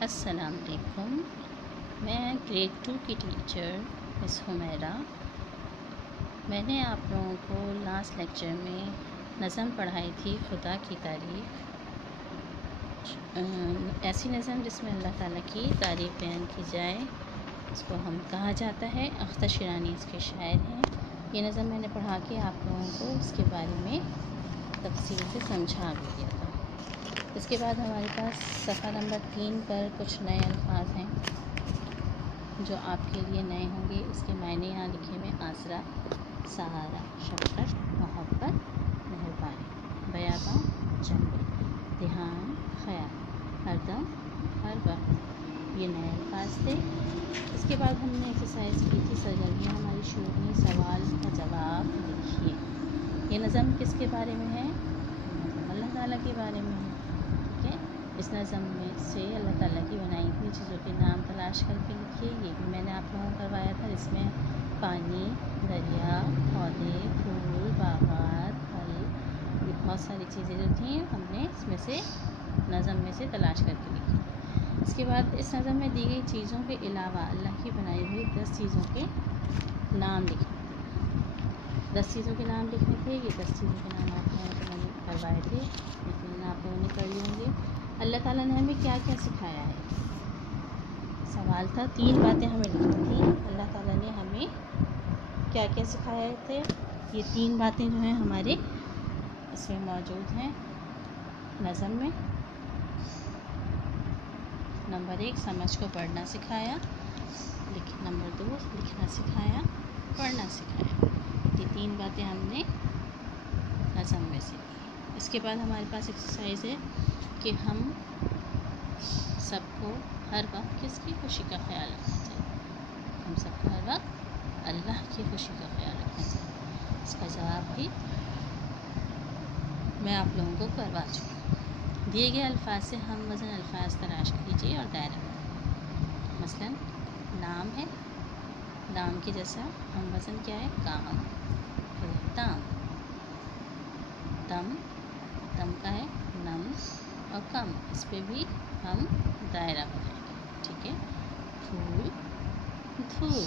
السلام علیکم، میں گریڈ 2 کی ٹیچر مس حمیرہ۔ میں نے آپ لوگوں کو لاسٹ لیکچر میں نظم پڑھائی تھی، خدا کی تعریف، ایسی نظم جس میں اللہ تعالیٰ کی تعریف بیان کی جائے، اس کو ہم کہا جاتا ہے۔ اختر شیرانی اس کے شاعر ہیں۔ یہ نظم میں نے پڑھا کے آپ لوگوں کو اس کے بارے میں تفصیل سے سمجھا بھی دیا تھا۔ اس کے بعد ہمارے پاس صفحہ نمبر 3 پر کچھ نئے الفاظ ہیں جو آپ کے لیے نئے ہوں گے۔ اس کے معنی یہاں لکھے ہوئے: آسرا، سہارا، شفقت، محبت، مہربانی، بیاباں، جنگل، دھیان، خیال، ہر دم، ہر وقت، یہ نئے الفاظ تھے۔ اس کے بعد ہم نے ایکسرسائز کی تھی، سرگرمیاں ہماری شروع ہوئی، سوال کا جواب لکھیے۔ یہ نظم کس کے بارے میں ہے؟ نظم اللہ تعالیٰ کے بارے میں ہے، ٹھیک ہے۔ اس نظم میں سے اللہ تعالیٰ کی بنائی ہوئی چیزوں کے نام تلاش کر کے لکھیے۔ یہ بھی میں نے آپ لوگوں کو کروایا تھا، جس میں پانی، دریا، پودے، پھول، باغات، پھل، یہ بہت ساری چیزیں جو تھیں ہم نے اس میں سے نظم میں سے تلاش کر کے لکھی۔ اس کے بعد اس نظم میں دی گئی چیزوں کے علاوہ اللہ کی بنائی ہوئی 10 چیزوں کے نام لکھنے تھے۔ 10 چیزوں کے نام لکھنے تھے۔ یہ 10 چیزوں کے نام آپ لوگوں کو میں نے کروائے تھے، لیکن آپ لوگوں نے کر لیے ہوں گے۔ اللہ تعالیٰ نے ہمیں کیا کیا سکھایا ہے؟ سوال تھا، 3 باتیں ہمیں لکھنی تھیں۔ اللہ تعالیٰ نے ہمیں کیا کیا سکھایا تھے؟ یہ 3 باتیں جو ہیں ہمارے اس میں موجود ہیں نظم میں۔ نمبر 1، سمجھ کو پڑھنا سکھایا۔ نمبر 2، لکھنا سکھایا، پڑھنا سکھایا۔ یہ 3 باتیں ہم نے نظم میں سے لی۔ اس کے بعد ہمارے پاس ایکسرسائز ہے کہ ہم سب کو ہر وقت کس کی خوشی کا خیال رکھنا چاہیے؟ ہم سب کو ہر وقت اللہ کی خوشی کا خیال رکھنا چاہیے۔ اس کا جواب بھی میں آپ لوگوں کو کروا چکی ہوں۔ دیے گئے الفاظ سے ہم وزن الفاظ تلاش کیجیے اور دائرہ بنائیے۔ مثلاً نام ہے، نام کے جیسا ہم وزن کیا ہے؟ کام، پھر دام، دم، دم کا ہے نم اور کم، اس پہ بھی ہم دائرہ بنائیں گے، ٹھیک ہے۔ پھول، دھول۔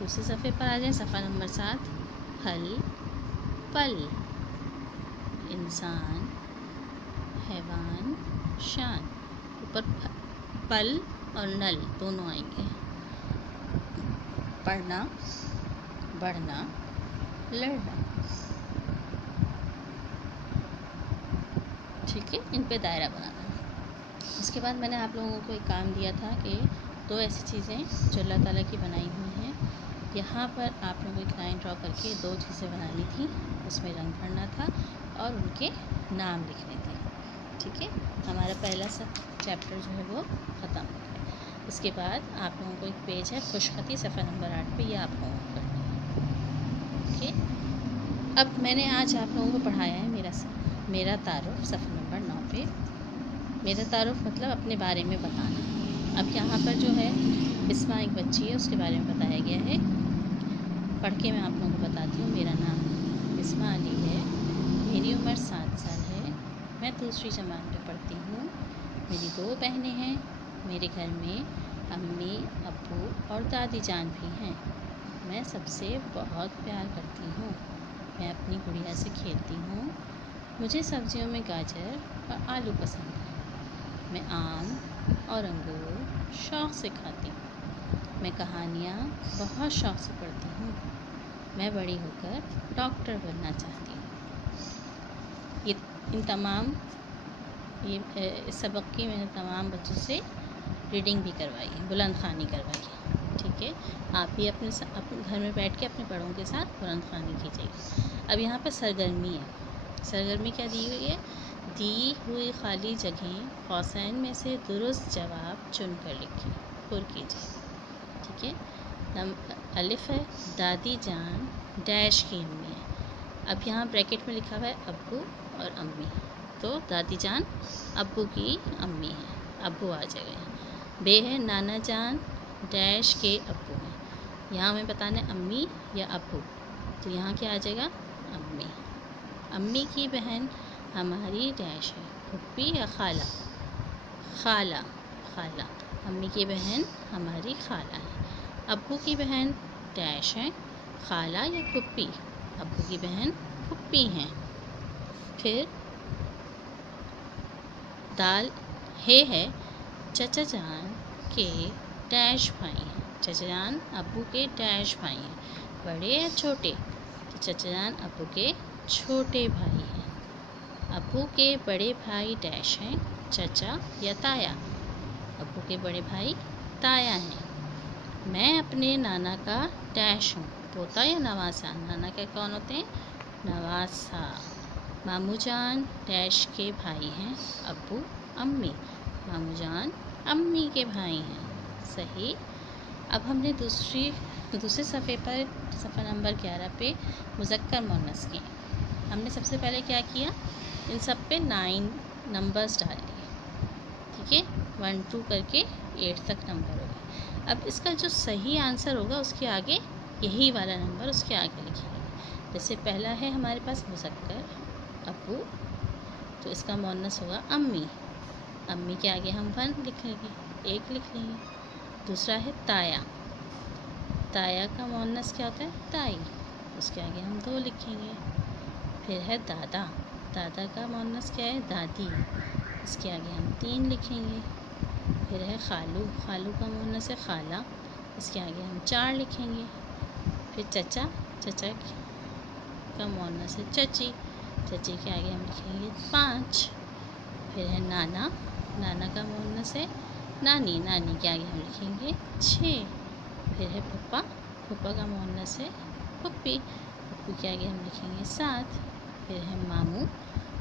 دوسرے صفحے پر آ جائیں، صفحہ نمبر 7۔ پھل، پل، انسان، حیوان، شان۔ اوپر پل اور نل دونوں آئیں گے۔ پڑھنا، بڑھنا، لڑنا، ٹھیک ہے۔ ان پہ دائرہ بنانا۔ اس کے بعد میں نے آپ لوگوں کو ایک کام دیا تھا کہ 2 ایسی چیزیں جو اللہ تعالیٰ کی بنائی ہوئی ہیں، یہاں پر آپ لوگوں کو ایک لائن ڈرا کر کے 2 چیزیں بنانی تھیں، اس میں رنگ بھرنا تھا اور ان کے نام لکھنے تھے، ٹھیک ہے۔ ہمارا پہلا چیپٹر جو ہے وہ ختم ہو گیا۔ اس کے بعد آپ لوگوں کو ایک پیج ہے خوش خطی، صفحہ نمبر 8 پہ، یہ آپ لوگوں کو کرنی ہے، ٹھیک۔ اب میں نے آج آپ لوگوں کو پڑھایا ہے میرا تعارف، صفحہ نمبر 9 پہ۔ میرا تعارف مطلب اپنے بارے میں بتانا۔ اب یہاں پر جو ہے بسمہ ایک بچی ہے، اس کے بارے میں بتایا گیا ہے۔ پڑھ کے میں آپ لوگوں کو بتاتی ہوں۔ میرا نام بسمہ علی ہے، میری عمر 7 سال ہے، میں دوسری جماعت میں پڑھتی ہوں، میری 2 بہنیں ہیں، میرے گھر میں امی، ابو اور دادی جان بھی ہیں، میں سب سے بہت پیار کرتی ہوں، میں اپنی گڑیا سے کھیلتی ہوں، مجھے سبزیوں میں گاجر اور آلو پسند ہے، میں آم اور انگور شوق سے کھاتی ہوں، میں کہانیاں بہت شوق سے پڑھتی ہوں، میں بڑی ہو کر ڈاکٹر بننا چاہتی ہوں۔ اس سبق کی میں نے تمام بچوں سے ریڈنگ بھی کروائی ہے، بلند خوانی کروائی ہے، ٹھیک ہے۔ آپ بھی اپنے گھر میں بیٹھ کے اپنے بڑوں کے ساتھ بلند خوانی کیجیے۔ اب یہاں پہ سرگرمی ہے۔ سرگرمی کیا دی ہوئی ہے؟ دی ہوئی خالی جگہیں قوسین میں سے درست جواب چن کر لکھیں، پر کیجیے، ٹھیک ہے۔ الف ہے، دادی جان ڈیش کی امی ہے۔ اب یہاں بریکٹ میں لکھا ہوا ہے ابو اور امی، تو دادی جان ابو کی امی ہے، ابو آ جائے گا۔ بے ہے، نانا جان ڈیش کے ابو ہیں۔ یہاں ہمیں بتانا ہے امی یا ابو، تو یہاں کیا آ جائے گا؟ امی۔ امی کی بہن ہماری ڈیش ہے، پھوپھی یا خالہ، خالہ، خالہ امی کی بہن ہماری خالہ ہے. ابو کی بہن ڈیش ہے، خالہ یا پھپھی. ابو کی بہن پھپھی ہیں. پھر دال ہے چچا جان کے ڈیش بھائی ہیں. چچا جان ابو کے ڈیش بھائی ہیں، بڑے یا چھوٹے. تو چچا جان ابو کے چھوٹے بھائی ہیں. ابو کے بڑے بھائی ڈیش ہیں، چچا یا تایا. ابو کے بڑے بھائی تایا ہیں. میں اپنے نانا کا ڈیش ہوں، پوتا یا نواسا. نانا کے کون ہوتے ہیں؟ نواسا. ماموں جان ڈیش کے بھائی ہیں، ابو امی. ماموں جان امی کے بھائی ہیں. صحیح. اب ہم نے دوسرے صفحے پر صفحہ نمبر 11 پہ مذکر مؤنث کی. ہم نے سب سے پہلے کیا کیا؟ ان سب پہ 9 نمبرز ڈال لیے. ٹھیک ہے، 1 2 کر کے 8 تک نمبر ہو گئے. اب اس کا جو صحیح آنسر ہوگا اس کے آگے یہی والا نمبر اس کے آگے لکھیں گے. جیسے پہلا ہے ہمارے پاس مذکر ابو، تو اس کا مؤنث ہوگا امی. امی کے آگے ہم 1 لکھیں گے، 1 لکھ لیں گے. دوسرا ہے تایا. تایا کا مؤنث کیا ہوتا ہے؟ تائی. اس کے آگے ہم 2 لکھیں گے. پھر ہے دادا. دادا کا مؤنث کیا ہے؟ دادی. اس کے آگے ہم 3 لکھیں گے. پھر ہے خالو. خالو کا مؤنث ہے خالہ. اس کے آگے ہم 4 لکھیں گے. پھر چچا. چچا کا مؤنث ہے چچی. چچی کے آگے ہم لکھیں گے 5. پھر ہے نانا. نانا کا مؤنث ہے نانی. نانی کے آگے ہم لکھیں گے 6. پھر ہے پھپھا. پھپھا کا مؤنث ہے پھپھی. پھپھی کے آگے ہم لکھیں گے 7. پھر ہے ماموں.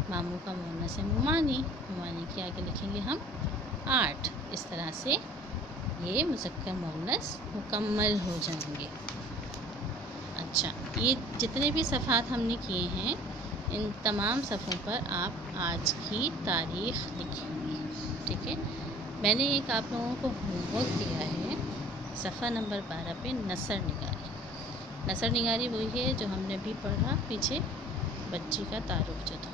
ماموں کا مؤنث ہے ممانی. ممانی کے آگے لکھیں گے ہم 8. اس طرح سے یہ مذکر مؤنث مکمل ہو جائیں گے. اچھا، یہ جتنے بھی صفحات ہم نے کیے ہیں ان تمام صفحوں پر آپ آج کی تاریخ لکھیں گے. ٹھیک ہے. میں نے ایک آپ لوگوں کو ہوم ورک دیا ہے صفحہ نمبر 12 پہ نثر نگاری. نثر نگاری وہی ہے جو ہم نے ابھی پڑھا پیچھے، بچی کا تعارف جو تھا،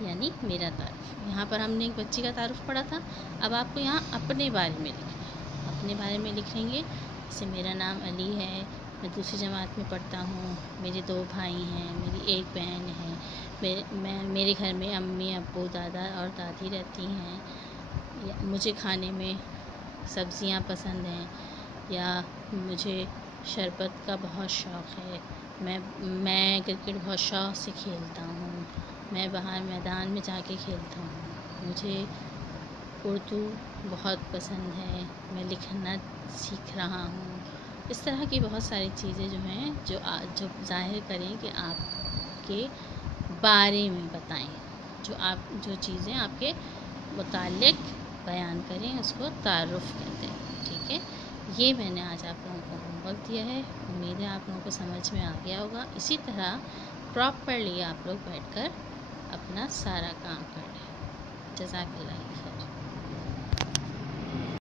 یعنی میرا تعارف. یہاں پر ہم نے ایک بچی کا تعارف پڑھا تھا. اب آپ کو یہاں اپنے بارے میں لکھنا ہے. اپنے بارے میں لکھیں گے جیسے میرا نام علی ہے، میں دوسری جماعت میں پڑھتا ہوں، میرے 2 بھائی ہیں، میری 1 بہن ہے، میرے گھر میں امی ابو دادا اور دادی رہتی ہیں، مجھے کھانے میں سبزیاں پسند ہیں، یا مجھے شربت کا بہت شوق ہے، میں کرکٹ بہت شوق سے کھیلتا ہوں، میں باہر میدان میں جا کے کھیلتا ہوں، مجھے اردو بہت پسند ہے، میں لکھنا سیکھ رہا ہوں. اس طرح کی بہت ساری چیزیں جو ہیں جو ظاہر کریں کہ آپ کے بارے میں بتائیں، جو چیزیں آپ کے متعلق بیان کریں اس کو تعارف کہتے ہیں. ٹھیک ہے. یہ میں نے آج آپ لوگوں کو ہوم ورک دیا ہے. امید ہے آپ لوگوں کو سمجھ میں آ گیا ہوگا. اسی طرح پراپرلی آپ لوگ بیٹھ کر اپنا سارا کام کر لیں. جزاک اللہ خیر.